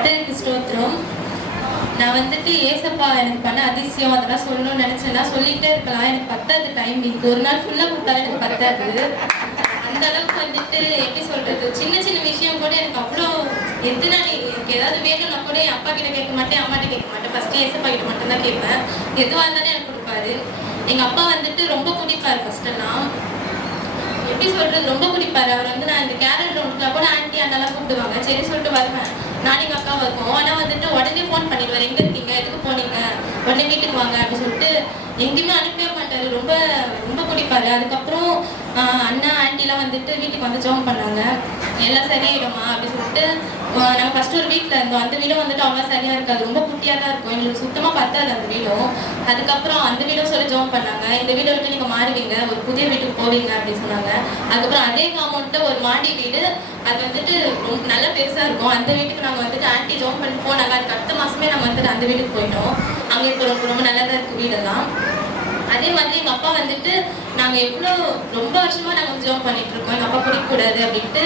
கர்த்தருக்கு ஸ்தோத்திரம். நான் வந்துட்டு ஏசப்பா எனக்கு பண்ண அதிசயம் அதெல்லாம் சொல்லணும்னு நினைச்சேன்னா சொல்லிட்டே இருக்கலாம். எனக்கு பத்தாது டைம் இன்னைக்கு ஒரு நாள் ஃபுல்லாக கொடுத்தாலும் எனக்கு பத்தாது. அந்த அளவுக்கு வந்துட்டு எப்படி சொல்றது சின்ன சின்ன விஷயம் கூட எனக்கு அவ்வளோ எதுனா எனக்கு ஏதாவது வேணும்னா கூட என் அப்பா கிட்ட கேட்க மாட்டேன் அம்மா கிட்ட கேட்க மாட்டேன். ஃபர்ஸ்ட் ஏசப்பா கிட்ட மட்டும் தான் கேட்பேன். எதுவாக இருந்தாலும் எனக்கு கொடுப்பாரு. எங்க அப்பா வந்துட்டு ரொம்ப குடிப்பாரு ஃபர்ஸ்ட் எல்லாம். எப்படி சொல்றது ரொம்ப குடிப்பாரு. அவர் வந்து நான் இந்த கேரட் ரவுண்ட்ல கூட ஆண்டி அண்ணெல்லாம் கூப்பிடுவாங்க. சரி சொல்லிட்டு வருவேன். நாளைக்கு அக்காவும் அக்கா வருவோம். ஆனா வந்துட்டு உடனே ஃபோன் பண்ணிடுவாரு. எங்க இருக்கீங்க? எதுக்கு போனீங்க? உடனே வீட்டுக்கு வாங்க அப்படின்னு சொல்லிட்டு எங்கேயுமே அனுப்பவே மாட்டார். ரொம்ப ரொம்ப பிடிப்பாரு. அதுக்கப்புறம் ஆஹ், அண்ணா ஆண்டிலாம் வந்துட்டு வீட்டுக்கு வந்து ஜோம் பண்ணாங்க. எல்லாம் சரியாயிடுமா? அப்படின்னு சொல்லிட்டு நாங்கள் ஃபஸ்ட்டு ஃபர்ஸ்ட் ஒரு வீட்டில் இருந்தோம். அந்த வீடும் வந்துட்டு அவ்வளோ சரியா இருக்காது. ரொம்ப குட்டியா தான் இருக்கும். எங்களுக்கு சுத்தமா பத்தாது அந்த வீடும். அதுக்கப்புறம் அந்த வீடும் சொல்லி ஜோம் பண்ணாங்க. இந்த வீடு விட்டு நீங்க மாறுவீங்க. ஒரு புதிய வீட்டுக்கு போவீங்க அப்படின்னு சொன்னாங்க. அதுக்கப்புறம் அதே காமௌண்ட்ல ஒரு மாடி வீடு. அது வந்துட்டு ரொம்ப நல்ல பெருசா இருக்கும். அந்த வீட்டுக்கு நாங்க வந்துட்டு ஆன்டி ஜோம் பண்ணி போனாங்க. அதுக்கு அடுத்த மாசமே நம்ம வந்துட்டு அந்த வீட்டுக்கு போயிட்டோம். அங்கே இப்போ ரொம்ப ரொம்ப நல்லதா இருக்கு வீடெல்லாம். அதே மாதிரி எங்க அப்பா வந்துட்டு நாங்க எவ்வளோ ரொம்ப வருஷமா நாங்க வந்து ஜோம் பண்ணிட்டு இருக்கோம். எங்க அப்பா பிடிக்கக்கூடாது அப்படின்ட்டு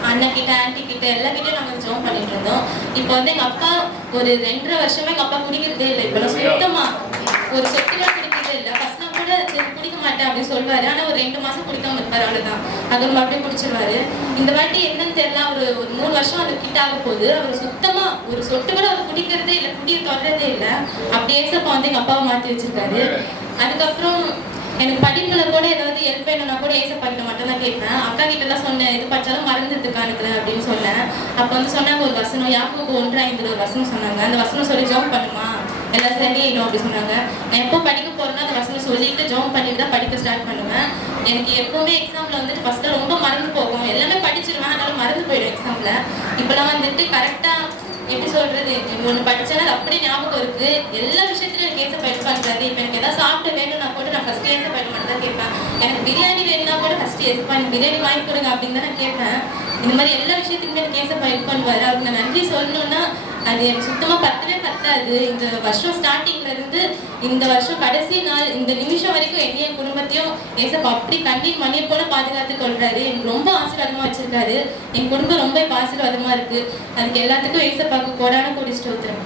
ஆஹ், அண்ணன் கிட்ட ஆன்டி கிட்ட எல்லா நாங்க வந்து ஜோம் பண்ணிட்டு இருந்தோம். இப்போ வந்து எங்க அப்பா ஒரு ரெண்டரை வருஷமா எங்க அப்பா குடிக்கிறதே இல்லை. இப்போ சுத்தமா ஒரு சொத்துமே குடிக்கிறதே இல்லை. ஃபர்ஸ்ட் நான் கூட குடிக்க மாட்டேன் அப்படின்னு சொல்லுவாரு. ஆனா ஒரு ரெண்டு மாசம் குடிக்காம இருப்பாரு அவ்வளவுதான். அது மறுபடியும் குடிச்சிருவாரு இந்த வாட்டி என்னன்னு தெரியல ஒரு ஒரு மூணு வருஷம் அது கிட்ட ஆக போகுது. அவர் சுத்தமா ஒரு சொட்டு கூட அவர் குடிக்கிறதே இல்லை குடிய தொடரதே இல்லை. அப்படியே ஏசப்பா வந்து எங்க அப்பாவை மாத்தி வச்சிருக்காரு. அதுக்கப்புறம் எனக்கு படிப்புல கூட ஏதாவது ஹெல்ப் வேணும்னா கூட ஏசப்பா படிக்க மட்டும் தான் கேட்பேன். அக்கா கிட்ட தான் சொன்னேன் இது படிச்சாலும் மறந்துட்டு எனக்கு? அப்படின்னு சொன்னேன். அப்ப வந்து சொன்னாங்க ஒரு வசனம் யாருக்கு ஒன்று ஐந்து ஒரு வசனம் சொன்னாங்க. அந்த வசனம் சொல்லி ஜாப் பண்ணுமா? எல்லாம் சரியாயிடும் அப்படி சொன்னாங்க. நான் எப்போ படிக்க போறேன்னா அந்த வசனம் சொல்லிட்டு ஜாப் பண்ணிட்டு தான் படிக்க ஸ்டார்ட் பண்ணுவேன். எனக்கு எப்பவுமே எக்ஸாம்ல வந்துட்டு ஃபர்ஸ்ட் ரொம்ப மறந்து போகும். எல்லாமே படிச்சிருவேன் அதனால மறந்து போயிடும் எக்ஸாம்ல இப்பெல்லாம் வந்துட்டு கரெக்டா எப்படி சொல்றது? ஒன்று படிச்சேன்னா அப்படியே ஞாபகம் இருக்கு. எல்லா விஷயத்துலயும் எனக்கு ஏசப்பா ஹெல்ப் இப்போ எனக்கு ஏதாவது சாப்பிட்டு வேணும் நான் ஃபஸ்ட் ஏசப்பா ஹெல்ப் மட்டும் தான் கேட்பேன். எனக்கு பிரியாணி வேணும்னா கூட ஃபர்ஸ்ட் ஏசப்பா எனக்கு பிரியாணி வாங்கி கொடுங்க அப்படின்னு தான் நான் கேட்பேன். இந்த மாதிரி எல்லா விஷயத்துக்குமே எனக்கு ஏசப்பா ஹெல்ப் பண்ணுவார். அவருக்கு நான் நன்றி சொல்லணும்னா அது எனக்கு சுத்தமா பத்தவே பத்தாது. இந்த வருஷம் ஸ்டார்டிங்ல இருந்து இந்த வருஷம் கடைசி நாள் இந்த நிமிஷம் வரைக்கும் என்னைய குடும்பத்தையும் ஏசப்பா அப்படி கண்ணீர் மணியை போல பாதுகாத்து கொள்றாரு. எனக்கு ரொம்ப ஆசீர்வாதமா வச்சிருக்காரு. என் குடும்பம் ரொம்ப ஆசீர்வாதமாக இருக்குது இருக்கு. அதுக்கு எல்லாத்துக்கும் ஏசப்பாக்கு கோடான கோடி ஸ்தோத்திரம்.